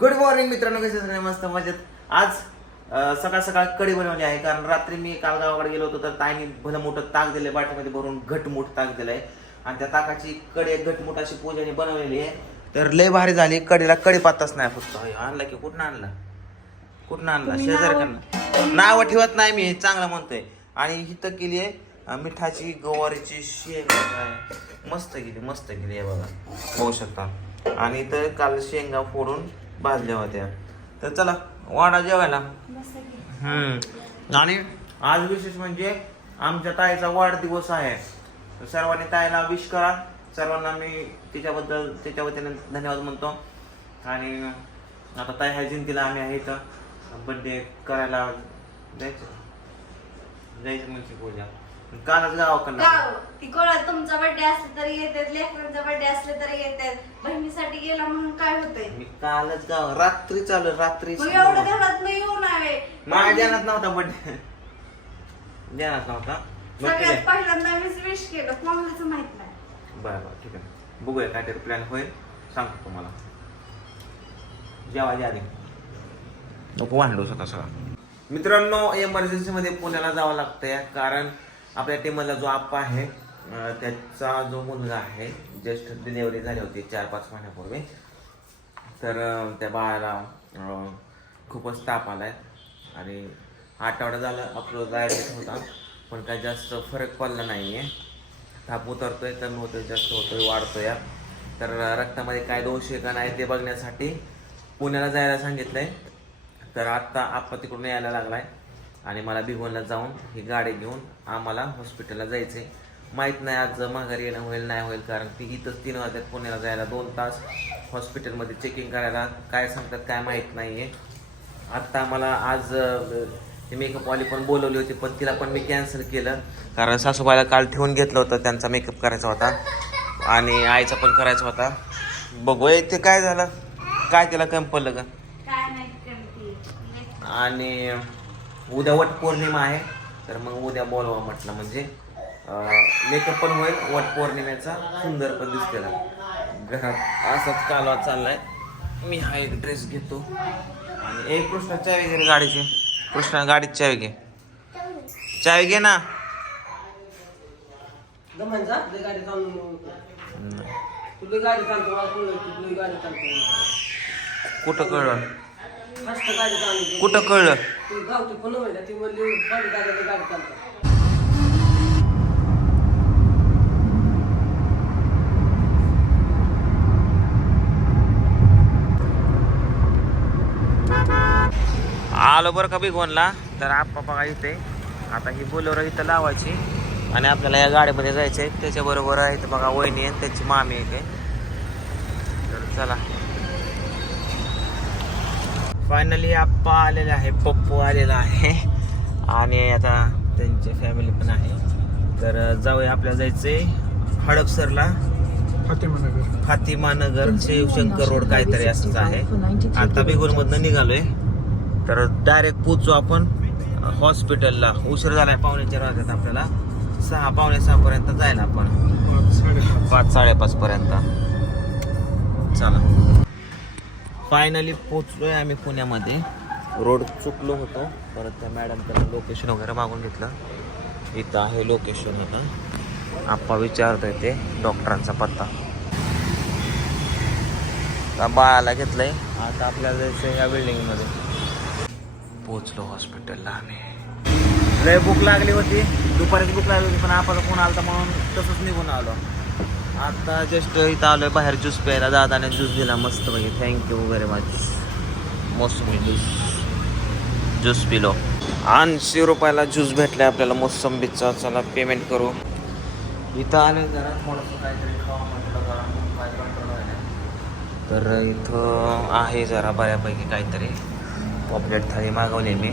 Good morning मित्रांनो कसे सगळे मस्त मजेत? आज सकाळ सकाळ कढी बनवली आहे कारण रात्री मी काल गावाकडे गेलो होतो तर ताईने भलं मोठं ताक दिलंय बाटलीमध्ये भरून घटमुठ ताक दिलंय. आणि त्या ताकाची कडी एक घटमुठ अशी पूजाने बनवलेली आहे. तर लय भारी झाली कढीला कडी पाताच नाही फक्त. आणला की कुठं आणला? कुठं आणला? शेजारकडनं नाव ठेवत नाही मी चांगलं म्हणतोय. आणि इथं केली आहे मिठाची गवारीची शेंग. आहे. मस्त गेली मस्त गेली आहे बघा. होऊ शकता. आणि इथं काल शेंगा फोडून भाजल्या होत्या. तर चला वाडा जेवायला. हम्म. आणि आज विशेष म्हणजे आमच्या ताईचा वाढदिवस आहे. सर्वांनी ताईला विश करा. सर्वांना मी तिच्याबद्दल तिच्या वतीने धन्यवाद म्हणतो. आणि आता ताई ह्या जिंतीला आम्ही आहे इथं. बड्डे करायला जायचं. जायचं म्हणजे पूजा. कालच गावाकडनं. गाव ती कोणा तुमचा बर्थडे असले तरी येतात लेकरांचा बर्थडे असले तरी येतात. बहिणीसाठी गेला म्हणून काय होतंय? मी कालच गाव रात्री चालू रात्री मग एवढं घरात नाही येऊ नये माझ्या ध्यानात नव्हता बड्डे ध्यानात नव्हता. सगळ्यात. पहिल्यांदा मीच विश केलं. कोणालाच माहीत नाही. बरं बरं ठीक आहे. बघूया काय तरी प्लॅन होईल. सांगतो तुम्हाला. जेवायच्या आधी. नको वाढलो स्वतः सगळा. मित्रांनो एमर्जन्सीमध्ये पुण्याला जावं लागतंय कारण आपल्या टीमला जो आप्पा आहे त्याचा जो मुलगा आहे जस्ट डिलेवरी झाली होती चार पाच महिन्यापूर्वी. तर त्या बाळाला खूपच ताप आला आहे आणि आठवडा झाला आपलं ॲडमिट होता पण काय जास्त फरक पडला नाही आहे ताप उतरतोय कमी होतोय जास्त होतोय वाढतोय. तर रक्तामध्ये काय दोष आहे का नाही ते बघण्यासाठी पुण्याला जायला सांगितलंय. तर आत्ता आप्पा तिकडून यायला लागलाय. आणि मला भिगवणला जाऊन ही गाडी घेऊन आम्हाला हॉस्पिटलला जायचंय. माहीत नाही आज माघारी येणं होईल नाही होईल कारण ती इथंच तीन वाजतात पुण्याला जायला दोन तास. हॉस्पिटलमध्ये चेकिंग करायला काय सांगतात काय माहीत नाही आहे आत्ता मला आज ते मेकअपवाली पण बोलवली होती पण तिला पण मी कॅन्सल केलं. कारण सासूबाईला काल ठेवून घेतलं होतं त्यांचा मेकअप करायचा होता. आणि आईचा पण करायचा होता. बघूया ते काय झालं? काय केलं कमी पडलं का आणि उद्या वट पौर्णिमा आहे. तर मग उद्या बोलवा म्हटलं म्हणजे मेकअप पण होईल वट पौर्णिमेचा सुंदर पण दिसतेला घरात असाच कालवा चाललाय. मी हा एक ड्रेस घेतो. आणि एक कृष्णा चावी घे रे गाडीची. कृष्णा गाडीत चावी घे. चावी घे ना. कुठं कळलं? कुठं कळलं? तू गावठी पण म्हणल्या ती म्हणली पाणी गाडी गाडी चालतात आलो बरं का भिगवणला? तर आप्पा बघा इथे आता ही बोलोर इथं लावायची आणि आपल्याला या गाडीमध्ये जायचं आहे त्याच्याबरोबर आहे इथं बघा वहिनी आणि त्याची मामी आहे तर चला. फायनली आप्पा आलेले आहे पप्पू आलेला आहे. आणि आता त्यांची फॅमिली पण आहे. तर जाऊया आपल्याला जायचंय हडपसरला फातिमा नगर शिवशंकर रोड काहीतरी असंच आहे. आता मधनं निघालोय. तर डायरेक्ट पोचू आपण हॉस्पिटलला उशीर झालाय पावणे चार वाजता आपल्याला. सहा पावणे सहा पर्यंत जायला आपण. पाच साडेपाच पर्यंत. चला. फायनली पोचलोय आम्ही पुण्यामध्ये. रोड चुकलो होतो. परत त्या मॅडम त्यांना लोकेशन वगैरे मागून घेतलं. इथं आहे लोकेशन आता आप्पा विचारतोय ते डॉक्टरांचा पत्ता. आता बाळाला घेतलंय. आता आपल्याला जायचं या बिल्डिंगमध्ये पोचलो हॉस्पिटलला आम्ही. लय भूक लागली होती. दुपारीच भूक लागली होती पण आपण फोन आलता म्हणून तसंच निघून आलो. आता जस्ट इथं आलोय बाहेर ज्यूस प्यायला. दादाने ज्यूस दिला मस्त म्हणजे थँक्यू व्हेरी मच मोसंबी ज्यूस ज्यूस पिलो. ऐंशी रुपयाला ज्यूस भेटलाय आपल्याला मोसंबीचा चला पेमेंट करू. इथं आले जरा थोडंसं काहीतरी खावा म्हटलं जरा. काय तर इथं आहे जरा बऱ्यापैकी काहीतरी. पॉपलेट थाळी मागवली मी.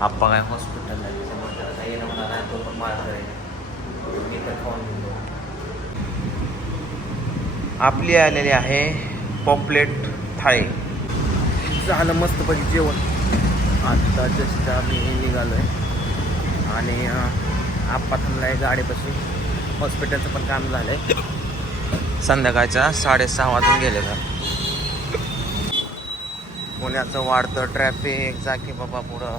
आप्पा काय हॉस्पिटलला त्याच्यामुळे त्याला काही येणं होणार नाही तो पण माझ्याकडे मी तर खाऊन घेतो. आपली आलेली आहे पॉपलेट थाळी. झालं मस्तपैकी जेवण. आता जस्ट आम्ही निघालो आहे आणि आप्पा थांबला आहे गाडीपाशी. हॉस्पिटलचं पण काम झालं आहे संध्याकाळच्या साडेसहा वाजून गेले का? पुण्याचं वाढतं ट्रॅफिक जा की बाबा पुढं.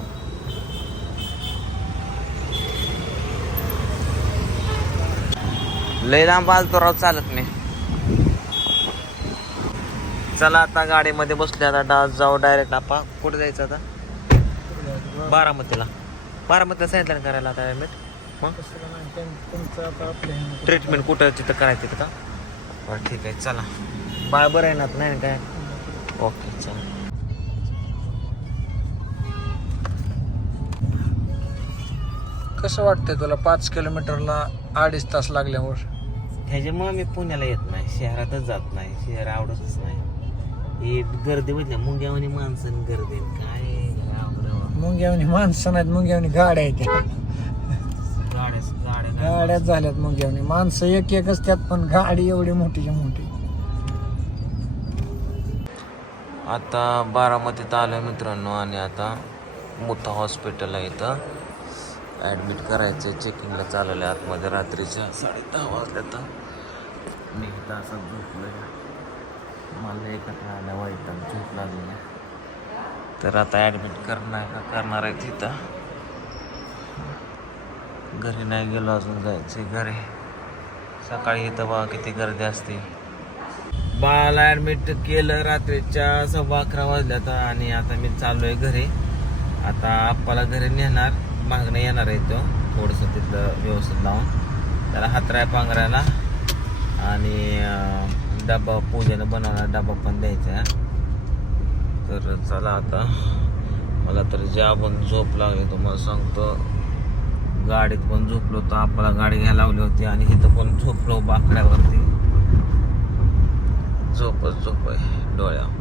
लय लांब आलतो राव चालत मी चला आता गाडीमध्ये बसले आता डास जाऊ डायरेक्ट आपा. कुठे जायचं आता? बारामतीला. बारामतीला सांगितलं ना करायला आता ॲडमिट मग? ट्रीटमेंट कुठं तिथं करायचं तिथं? का बरं ठीक आहे चला. बाळ बरं आहे ना नाही काय? ओके चला. कसं वाटतंय तुला पाच किलोमीटरला अडीच तास लागल्यावर? ह्याच्यामुळे मी पुण्याला येत नाही शहरातच जात नाही शहर आवडतच नाही. हे गर्दी बघितल्या मुंग्यावानी माणसं गर्दी काय मुंग्यावनी माणसं नाहीत मुंग्यावनी गाड्या आहेत. गाड्या गाड्या काय गाड्याच झाल्यात मुंग्यावनी. माणसं एक एकच त्यात पण गाडी एवढी मोठीच्या मोठी. आता बारामतीत आलो मित्रांनो आणि आता मुथा हॉस्पिटल आहे इथं ॲडमिट करायचं चेकिंगला चालवलं आहे आतमध्ये. रात्रीच्या साडे दहा वाजल्या तर मी इथं असं झोपलोय. मला एकत्र आल्या वाईट झोप लागली. नाही. तर आता ॲडमिट करणार का करणार आहे तिथं. घरी नाही गेलो अजून जायचं घरी. सकाळी इथं बघा किती गर्दी असते. बाळाला ॲडमिट केलं रात्रीच्या सव्वा अकरा वाजल्यात आणि आता मी चाललो आहे घरी. आता आप्पाला घरी नेणार मागणं येणार आहे तो. थोडंसं तिथलं व्यवस्थित लावून. त्याला हातराय पांघरायला. आणि डबा पूजेनं बनवला डबा पण द्यायचा आहे. तर चला आता. मला तर ज्या झोप लागली तुम्हाला सांगतो गाडीत पण झोपलो तर आपल्याला गाडी घ्यायला लावली होती आणि इथं पण झोपलो बाकड्यावरती. झोपच झोप आहे डोळ्या